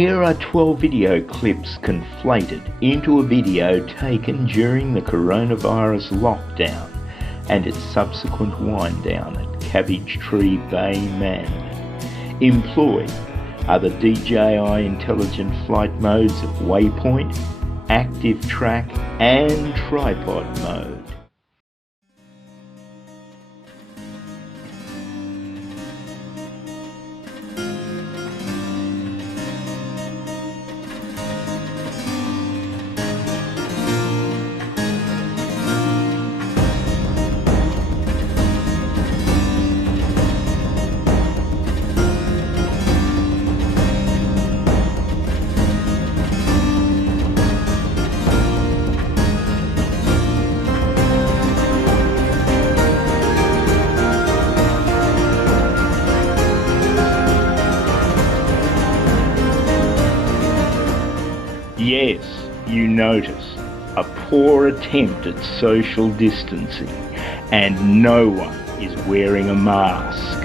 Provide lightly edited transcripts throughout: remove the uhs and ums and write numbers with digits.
Here are 12 video clips conflated into a video taken during the coronavirus lockdown and its subsequent wind down at Cabbage Tree Bay Manly. Employed are the DJI intelligent flight modes of Waypoint, active track and tripod mode. Yes, you notice a poor attempt at social distancing, and no one is wearing a mask.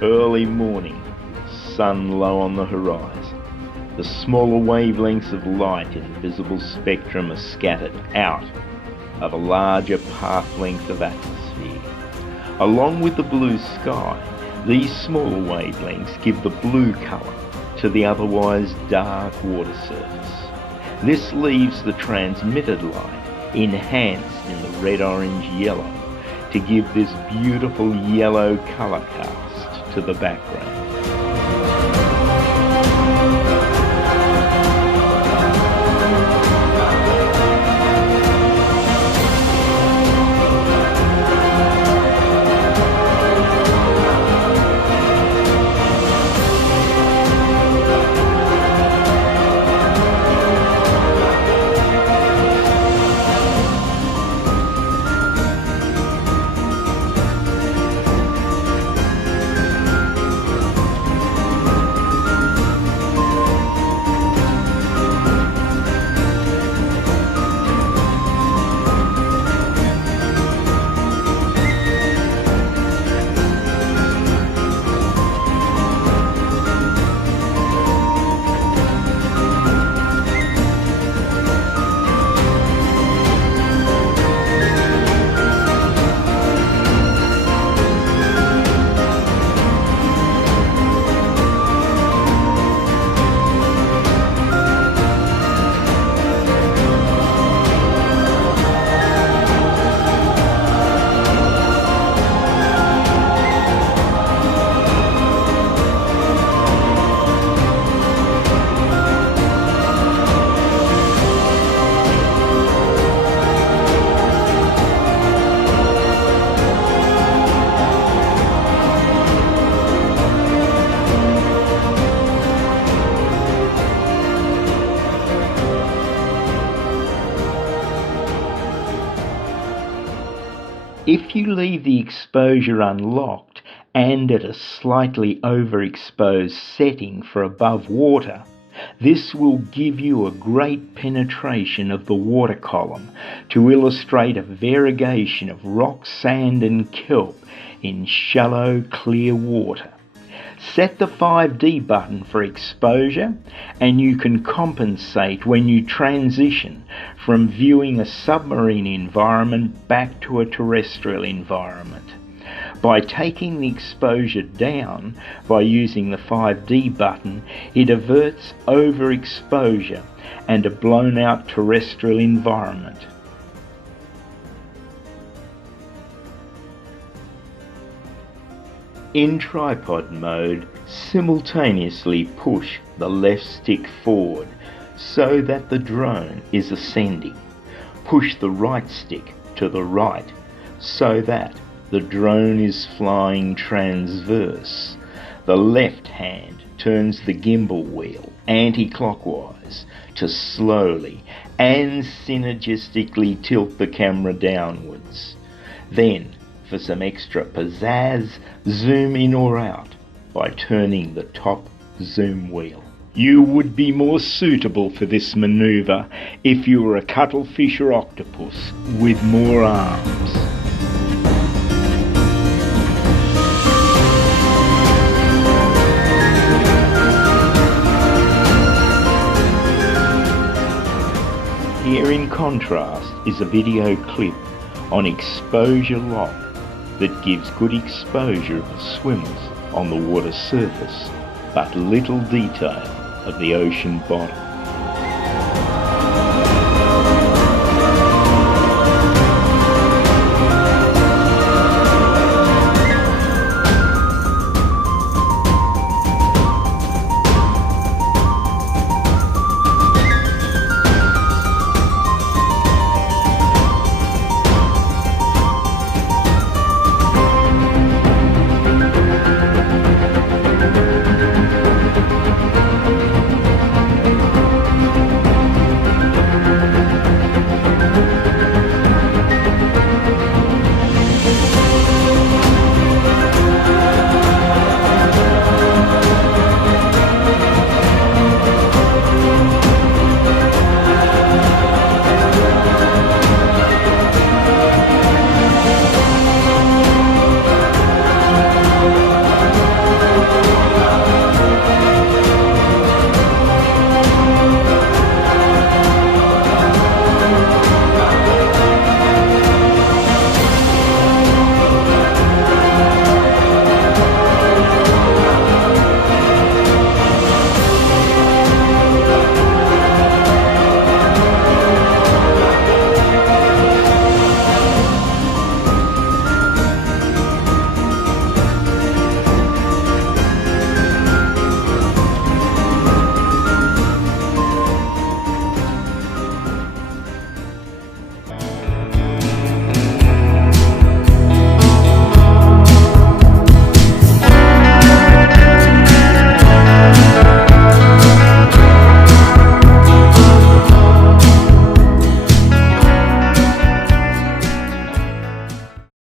Early morning, sun low on the horizon. The smaller wavelengths of light in the visible spectrum are scattered out of a larger path length of atmosphere. Along with the blue sky, these smaller wavelengths give the blue colour to the otherwise dark water surface. This leaves the transmitted light enhanced in the red, orange, yellow to give this beautiful yellow colour cast to the background. If you leave the exposure unlocked and at a slightly overexposed setting for above water, This will give you a great penetration of the water column to illustrate a variegation of rock, sand and kelp in shallow, clear water. Set the 5D button for exposure, and you can compensate when you transition from viewing a submarine environment back to a terrestrial environment. By taking the exposure down by using the 5D button, it averts overexposure and a blown out terrestrial environment. In tripod mode, simultaneously push the left stick forward so that the drone is ascending. Push the right stick to the right so that the drone is flying transverse. The left hand turns the gimbal wheel anti-clockwise to slowly and synergistically tilt the camera downwards. Then, for some extra pizzazz, zoom in or out by turning the top zoom wheel. You would be more suitable for this manoeuvre if you were a cuttlefish or octopus with more arms. Here in contrast is a video clip on exposure lock that gives good exposure of the swimmers on the water surface, but little detail of the ocean bottom.